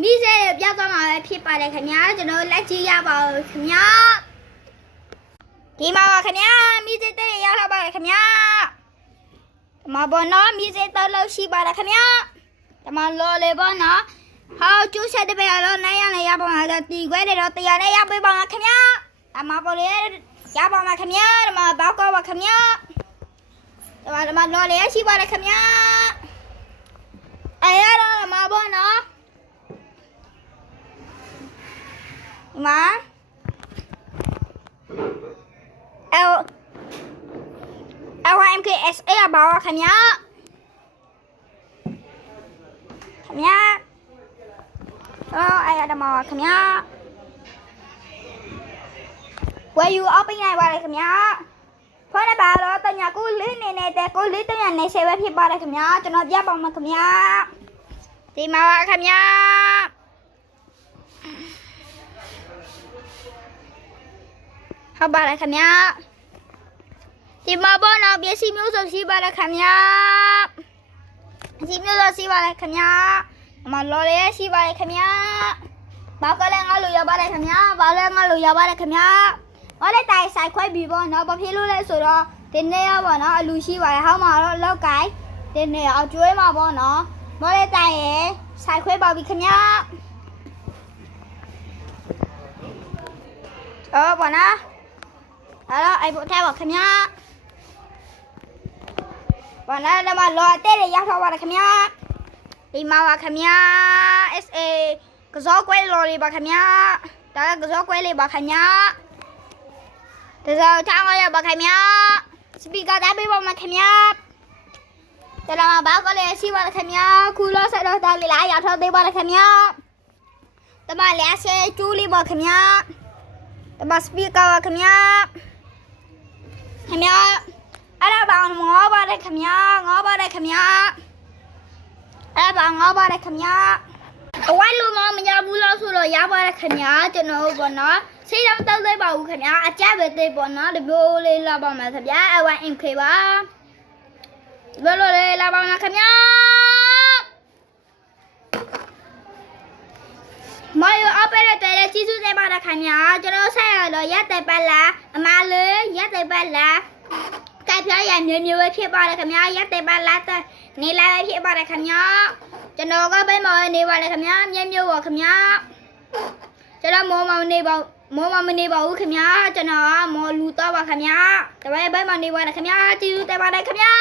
မိစေပြသွားမှာပဲဖြစ်ပါတယ်ခင်ဗျာကျွန်တော်လက်ကြည့်ရပါဦးခင်ဗျာဒီမှာပါခင်ဗျာမိစေတဲ့ရောက်လာပါတယ်ခင်ဗျာဒီမှာဘောနော်မိစေတော့လို့ရှိပါတယ်ခင်ဗျာဒီမှာလော်လေဘောနော်ဟောကျူးဆက်တဲ့ပဲတော့နိုင်ရနေရပါမှာတီခွဲတွေတော့တရားနဲ့ရပေးပါမှာခင်ဗျာဒီမှာပေါ်လေရပါမှာခင်ဗျာဒီမှာဘောက်ကောပါခင်ဗျာဒီမှာလော်လေရှိပါတယ်ခင်ဗျာအဲ့ရတော့မှာဘောနော်ဒီမှာLMKSA ဘာဝခင်ဗျာခင်ဗျာအဲ့ရတော့မှာခင်ဗျာဝယ်ယူအောက်ပေးနိုင်ပါလေခင်ဗျာဖုန်းနံပါတ်တော့တညာကိုလေးနေနေတဲ့ကိုလေးတညာနေဆေးပဲဖြစ်ပါတယ်ခင်ဗျာကျွန်တော်ပြပါမယ်ခင်ဗျာဒီမှာပါခင်ဗျာဟုတ်ပါတယ်ခင်ဗျာဒီမှာဘောနော်ပစ္စည်းမျိုးစုံရှိပါတယ်ခင်ဗျာပစ္စည်းမျိုးစုံရှိပါတယ်ခင်ဗျာဒီမှာလော်လေးရှိပါတယ်ခင်ဗျာဘောက်ကလည်းငါလိုရပါတယ်ခင်ဗျာဘောက်လည်းငါလိုရပါတယ်ခင်ဗျာဘာလဲတိုင်ဆိုင်ခွဲပြီးဘောနော်ဘာဖြစ်လို့လဲဆိုတော့ဒီနေ့ရောဘောနော်အလူရှိပါတယ်ဟောင်းမှာတော့လောက်ကိုင်းဒီနေ့အကျွေးမှာဘောနော်ဘာလဲတိုင်ရဲ့ဆိုင်ခွဲပါပြီခင်ဗျာဘောနော်အဲ့တော့အဲ့ဘုထဲပါခင်ဗျာဘာလဲဒီမှာလော်တဲ့ရရောက်သွားပါခင်ဗျာဒီမှာပါခင်ဗျာ SA ကစောကွဲလော်လေးပါခင်ဗျာဒါကစောကွဲလေးပါခင်ဗျာဒါဆိုထားရပါခင်ဗျာစပီကာတာပေးပါမခင်ဗျာဒါလာမှာဘောက်ကလေးရှိပါခင်ဗျာခုလောဆက်တော့တာလေးလာရောက်ထောက်သေးပါခင်ဗျာတမလက်ဆဲကျူးလေးပါခင်ဗျာတမစပီကာပါခင်ဗျာခင်ဗျာအဲ့ဒါဘာငေါ်ပါတယ်ခင်ဗျာငေါ်ပါတယ်ခင်ဗျာအဲ့ဒါဘာငေါ်ပါတယ်ခင်ဗျာအဝိုင်းလူမရဘူးလို့ဆိုတော့ရပါတယ်ခင်ဗျာကျွန်တော်ဘောနော်စိတ်တော့တောက်သေးပါဘူးခင်ဗျာအကြပဲသေးပေါ့နော်ဒီလိုလေးလာပါမယ်ခင်ဗျာအဝိုင်း MK ပါဘယ်လိုလေးလာပါမယ်ခင်ဗျာမယအပရက်တဲ့ကြီးစုသေးပါလားခင်ဗျာကျွန်တော်ဆက်ရတော့ရက်တယ်ပါလားအမလေးရက်တယ်ပါလားကပြရမျိုးမျိုးပဲဖြစ်ပါတယ်ခင်ဗျာရက်တယ်ပါလားနေလာပဲဖြစ်ပါတယ်ခင်ဗျာကျွန်တော်ကပဲမော်နေပါလေခင်ဗျာမြဲမျိုးပါခင်ဗျာကျွန်တော်မော်မနေပါဘူးခင်ဗျာကျွန်တော်မော်လူတော့ပါခင်ဗျာတပည့်ဘက်မှာနေပါလေခင်ဗျာကျေးဇူးတင်ပါတယ်ခင်ဗျာ